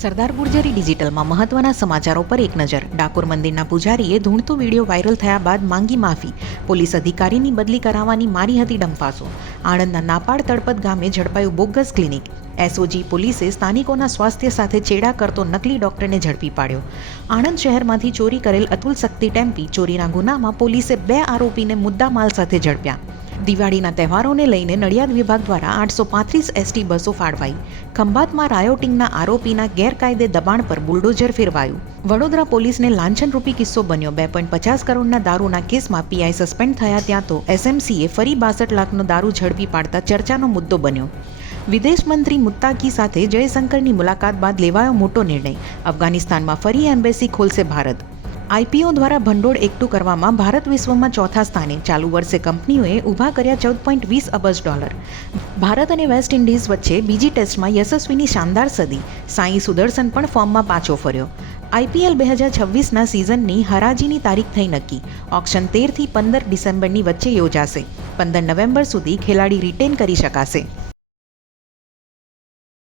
સરદાર ગુર્જરી ડિજિટલમાં મહત્વના સમાચારો પર એક નજર. ડાકોર મંદિરના પૂજારીએ ધૂણતો વીડિયો વાયરલ થયા બાદ માંગી માફી. પોલીસ અધિકારીની બદલી કરાવવાની મારી હતી ડંફાસો. આણંદના નાપાડ તળપત ગામે ઝડપાયું બોગસ ક્લિનિક. એસઓજી પોલીસે સ્થાનિકોના સ્વાસ્થ્ય સાથે ચેડા કરતો નકલી ડોક્ટરને ઝડપી પાડ્યો. આણંદ શહેરમાંથી ચોરી કરેલ અતુલ શક્તિ ટેમ્પી ચોરીના ગુનામાં પોલીસે બે આરોપીને મુદ્દામાલ સાથે ઝડપ્યા. દિવાળીના તહેવારોને લઈને નડિયાદ વિભાગ દ્વારા આઠસો પાંત્રીસ એસટી બસો ફાળવાઈ. ખંભાતમાં રાયોટિંગના આરોપીના ગેરકાયદે દબાણ પર બુલડોઝર ફેરવાયું. વડોદરા પોલીસને લાંછનરૂપી કિસ્સો બન્યો. બે પોઈન્ટ પચાસ કરોડના દારૂના કેસમાં પીઆઈ સસ્પેન્ડ થયા ત્યાં તો એસએમસીએ ફરી બાસઠ લાખનો દારૂ ઝડપી પાડતા ચર્ચાનો મુદ્દો બન્યો. વિદેશ મંત્રી મુત્તાકી સાથે જયશંકરની મુલાકાત બાદ લેવાયો મોટો નિર્ણય. અફઘાનિસ્તાનમાં ફરી એમ્બેસી ખોલશે ભારત. આઈપીઓ દ્વારા ભંડોળ એકઠું કરવામાં ભારત વિશ્વમાં ચોથા સ્થાને. ચાલુ વર્ષે કંપનીઓએ ઊભા કર્યા ચૌદ પોઈન્ટ વીસ અબજ ડોલર. ભારત અને વેસ્ટ ઇન્ડિઝ વચ્ચે બીજી ટેસ્ટમાં યશસ્વીની શાનદાર સદી. સાંઈ સુદર્શન પણ ફોર્મમાં પાછો ફર્યો. આઈપીએલ બે હજાર છવ્વીસના સિઝનની હરાજીની તારીખ થઈ નક્કી. ઓક્શન તેરથી પંદર ડિસેમ્બરની વચ્ચે યોજાશે. પંદર નવેમ્બર સુધી ખેલાડી રિટેન કરી શકાશે.